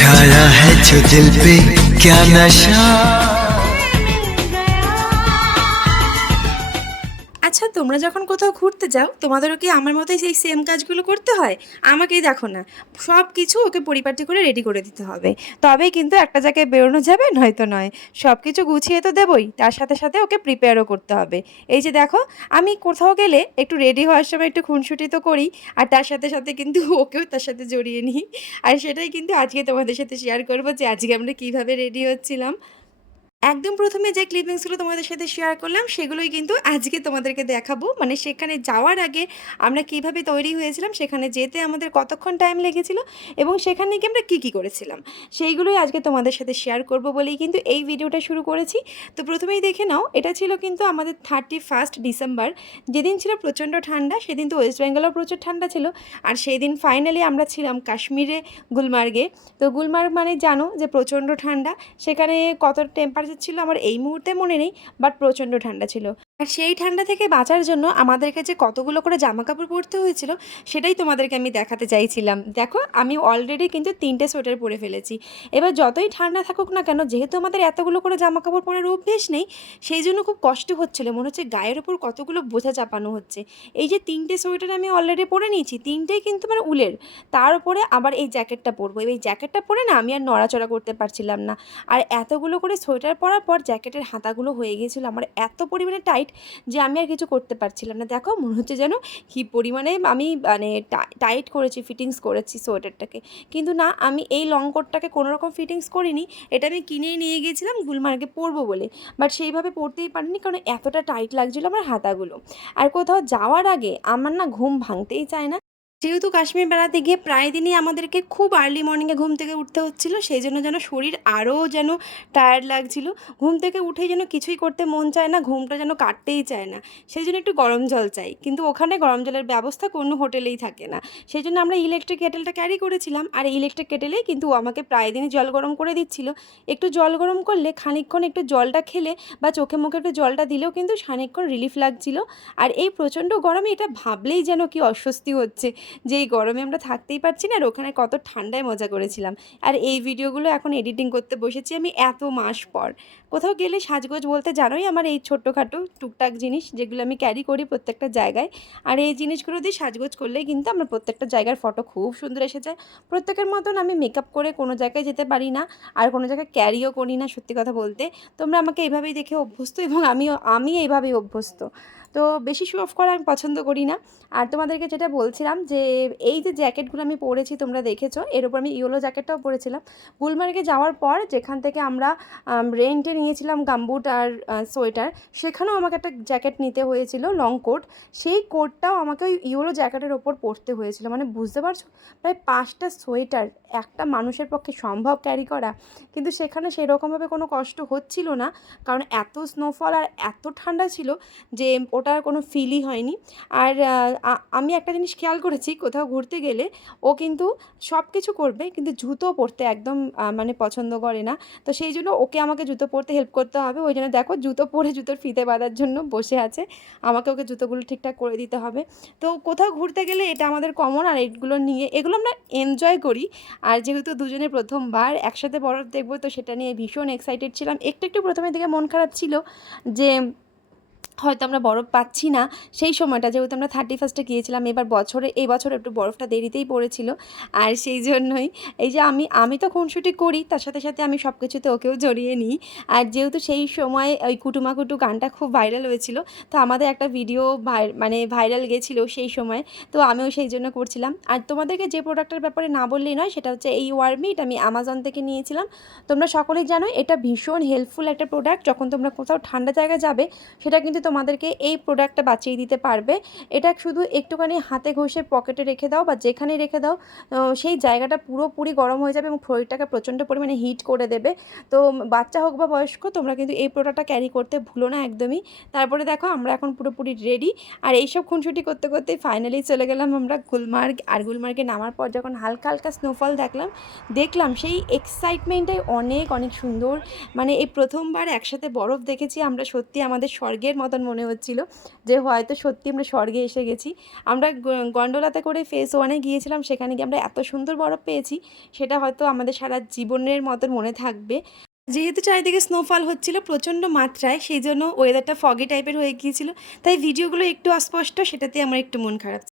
छाया है जो दिल पे क्या नशा। আচ্ছা, তোমরা যখন কোথাও ঘুরতে যাও তোমাদেরও কি আমার মতোই সেই সেম কাজগুলো করতে হয়? আমাকেই দেখো না, সব কিছু ওকে পরিপাটি করে রেডি করে দিতে হবে, তবেই কিন্তু একটা জায়গায় বেরোনো যাবে, নয়তো নয়। সব কিছু গুছিয়ে তো দেবই, তার সাথে সাথে ওকে প্রিপেয়ারও করতে হবে। এই যে দেখো, আমি কোথাও গেলে একটু রেডি হওয়ার সময় একটু খুনসুটি তো করি, আর তার সাথে সাথে কিন্তু ওকেও তার সাথে জড়িয়ে নিই। আর সেটাই কিন্তু আজকে তোমাদের সাথে শেয়ার করবো যে আজকে আমরা কীভাবে রেডি হচ্ছিলাম। একদম প্রথমে যে ক্লিপিংসগুলো তোমাদের সাথে শেয়ার করলাম সেগুলোই কিন্তু আজকে তোমাদেরকে দেখাবো। মানে সেখানে যাওয়ার আগে আমরা কিভাবে তৈরি হয়েছিলাম, সেখানে যেতে আমাদের কতক্ষণ টাইম লেগেছিল এবং সেখানে গিয়ে আমরা কী করেছিলাম, সেইগুলোই আজকে তোমাদের সাথে শেয়ার করব বলেই কিন্তু এই ভিডিওটা শুরু করেছি। তো প্রথমেই দেখে নাও, এটা ছিল কিন্তু আমাদের 31 ডিসেম্বর, যেদিন ছিল প্রচণ্ড ঠান্ডা। সেদিন তো ওয়েস্ট বেঙ্গলেও প্রচুর ঠান্ডা ছিল। আর সেই দিন ফাইনালি আমরা ছিলাম কাশ্মীরে, গুলমার্গে। তো গুলমার্গ মানে জানো যে প্রচণ্ড ঠান্ডা। সেখানে কত টেম্পারেচার ছিল আমার এই মুহূর্তে মনে নেই, বাট প্রচণ্ড ঠান্ডা ছিল। আর সেই ঠান্ডা থেকে বাঁচার জন্য আমাদেরকে যে কতগুলো করে জামা কাপড় পরতে হয়েছিল সেটাই তোমাদেরকে আমি দেখাতে চাইছিলাম। দেখো, আমি অলরেডি কিন্তু 3টে সোয়েটার পরে ফেলেছি। এবার যতই ঠান্ডা থাকুক না কেন, যেহেতু আমাদের এতগুলো করে জামা কাপড় পরার অভ্যেস নেই, সেই জন্য খুব কষ্ট হচ্ছিলো। মনে হচ্ছে গায়ের ওপর কতগুলো বোঝা চাপানো হচ্ছে। এই যে 3টে সোয়েটার আমি অলরেডি পরে নিয়েছি, 3টেই কিন্তু মানে উলের। তার উপরে আবার এই জ্যাকেটটা পরবো। এই জ্যাকেটটা পরে না আমি আর নড়াচড়া করতে পারছিলাম না। আর এতগুলো করে সোয়েটার পরার পর জ্যাকেটের হাতাগুলো হয়ে গিয়েছিলো আমার এত পরিমাণে টাইট যে আমি আর কিছু করতে পারছিলাম না। দেখো, মনে হচ্ছে যেন কী পরিমাণে আমি মানে টাইট করেছি, ফিটিংস করেছি সোয়েটারটাকে। কিন্তু না, আমি এই লং কোটটাকে কোনোরকম ফিটিংস করিনি। এটা আমি কিনেই নিয়ে গিয়েছিলাম গুলমার্গে পরবো বলে, বাট সেইভাবে পরতেই পারিনি, কারণ এতটা টাইট লাগছিলো আমার হাতাগুলো। আর কোথাও যাওয়ার আগে আমার না ঘুম ভাঙতেই চায় না। যেহেতু কাশ্মীর বেড়াতে গিয়ে প্রায় দিনই আমাদেরকে খুব আর্লি মর্নিংয়ে ঘুম থেকে উঠতে হচ্ছিলো, সেই জন্য যেন শরীর আরও যেন টায়ার্ড লাগছিল। ঘুম থেকে উঠেই যেন কিছুই করতে মন চায় না, ঘুমটা যেন কাটতেই চায় না। সেই জন্য একটু গরম জল চাই, কিন্তু ওখানে গরম জলের ব্যবস্থা কোনো হোটেলেই থাকে না। সেই জন্য আমরা ইলেকট্রিক কেটেলটা ক্যারি করেছিলাম, আর ইলেকট্রিক কেটেলেই কিন্তু ও আমাকে প্রায় দিনই জল গরম করে দিচ্ছিল। একটু জল গরম করলে খানিকক্ষণ একটু জলটা খেলে বা চোখে মুখে একটু জলটা দিলেও কিন্তু খানিকক্ষণ রিলিফ লাগছিল। আর এই প্রচণ্ড গরমে এটা ভাবলেই যেন কি অস্বস্তি হচ্ছে যে এই গরমে আমরা থাকতেই পারছি না, আর ওখানে কত ঠান্ডায় মজা করেছিলাম। আর এই ভিডিওগুলো এখন এডিটিং করতে বসেছি আমি এত মাস পর। কোথাও গেলে সাজগোজ বলতে জানোই আমার এই ছোট্টখাটো টুকটাক জিনিস যেগুলো আমি ক্যারি করি প্রত্যেকটা জায়গায়। আর এই জিনিসগুলো দিয়ে সাজগোজ করলেই কিন্তু আমার প্রত্যেকটা জায়গার ফটো খুব সুন্দর এসে যায়। প্রত্যেকের মতন আমি মেকআপ করে কোনো জায়গায় যেতে পারি না, আর কোনো জায়গায় ক্যারিও করি না, সত্যি কথা বলতে। তোমরা আমাকে এইভাবেই দেখে অভ্যস্ত এবং আমি এইভাবেই অভ্যস্ত। তো বেশি শো অফ করা আমি পছন্দ করি না। আর তোমাদেরকে যেটা বলছিলাম যে এই যে জ্যাকেটগুলো আমি পরেছি তোমরা দেখেছো, এর উপর আমি ইয়েলো জ্যাকেটটাও পরেছিলাম। গুলমার্গে যাওয়ার পর যেখান থেকে আমরা রেন্টে নিয়েছিলাম গামবুট আর সোয়েটার, সেখানেও আমাকে একটা জ্যাকেট নিতে হয়েছিল, লং কোট। সেই কোটটাও আমাকে ওই ইয়েলো জ্যাকেটের ওপর পরতে হয়েছিল। মানে বুঝতে পারছো, প্রায় 5টা সোয়েটার একটা মানুষের পক্ষে সম্ভব ক্যারি করা? কিন্তু সেখানে সেরকমভাবে কোনো কষ্ট হচ্ছিল না, কারণ এত স্নোফল আর এত ঠান্ডা ছিল যে ওটার কোনো ফিলই হয়নি। আর আমি একটা জিনিস খেয়াল করেছি, কোথাও ঘুরতে গেলে ও কিন্তু সব কিছু করবে, কিন্তু জুতো পরতে একদম মানে পছন্দ করে না। তো সেই জন্য ওকে আমাকে জুতো পরতে হেল্প করতে হবে। ওই জন্য দেখো, জুতো পরে জুতোর ফিতে বাঁধার জন্য বসে আছে, আমাকে ওকে জুতোগুলো ঠিকঠাক করে দিতে হবে। তো কোথাও ঘুরতে গেলে এটা আমাদের কমন, আর এগুলো আমরা এনজয় করি। আর যেহেতু দুজনে প্রথমবার একসাথে বরফ দেখবো, তো সেটা নিয়ে ভীষণ এক্সাইটেড ছিলাম। একটু প্রথমের দিকে মন খারাপ ছিল যে হয়তো আমরা বরফ পাচ্ছি না। সেই সময়টা যেহেতু আমরা 31 গিয়েছিলাম, এই বছর একটু বরফটা দেরিতেই পড়েছিল। আর সেই জন্যই এই যে আমি তো খুনসুটি করি, তার সাথে সাথে আমি সব কিছুতে ওকেও জড়িয়ে নিই। আর যেহেতু সেই সময় ওই কুটুমাকুটু গানটা খুব ভাইরাল হয়েছিল, তো আমাদের একটা ভিডিও মানে ভাইরাল গেছিলো সেই সময়, তো আমিও সেই জন্য করছিলাম। আর তোমাদেরকে যে প্রোডাক্টের ব্যাপারে না বললেই নয়, সেটা হচ্ছে এই ওয়ার্মি। এটা আমি অ্যামাজন থেকে নিয়েছিলাম। তোমরা সকলেই জানো এটা ভীষণ হেল্পফুল একটা প্রোডাক্ট। যখন তোমরা কোথাও ঠান্ডা জায়গায় যাবে, সেটা কিন্তু তোমাদেরকে এই প্রোডাক্টটা বাঁচিয়ে দিতে পারবে। এটা শুধু একটুখানি হাতে ঘষে পকেটে রেখে দাও বা যেখানেই রেখে দাও, সেই জায়গাটা পুরোপুরি গরম হয়ে যাবে এবং শরীরটাকে প্রচণ্ড পরিমাণে হিট করে দেবে। তো বাচ্চা হোক বা বয়স্ক, তোমরা কিন্তু এই প্রোডাক্টটা ক্যারি করতে ভুলো না একদমই। তারপরে দেখো, আমরা এখন পুরোপুরি রেডি। আর এইসব খুনসুটি করতে করতে ফাইনালি চলে গেলাম আমরা গুলমার্গ। আর গুলমার্গে নামার পর যখন হালকা হালকা স্নোফল দেখলাম সেই এক্সাইটমেন্টটাই অনেক অনেক সুন্দর। মানে এই প্রথমবার একসাথে বরফ দেখেছি আমরা, সত্যি আমাদের স্বর্গের মতন মতন মনে হচ্ছিল যে হয়তো সত্যি আমরা স্বর্গে এসে গেছি। আমরা গন্ডোলাতে করে ফেজ 1-এ গিয়েছিলাম, সেখানে গিয়ে আমরা এত সুন্দর বরফ পেয়েছি, সেটা হয়তো আমাদের সারা জীবনের মতন মনে থাকবে। যেহেতু চারিদিকে স্নোফল হচ্ছিল প্রচণ্ড মাত্রায়, সেই জন্য ওয়েদারটা ফগি টাইপের হয়ে গিয়েছিল, তাই ভিডিওগুলো একটু অস্পষ্ট, সেটাতে আমার একটু মন খারাপ।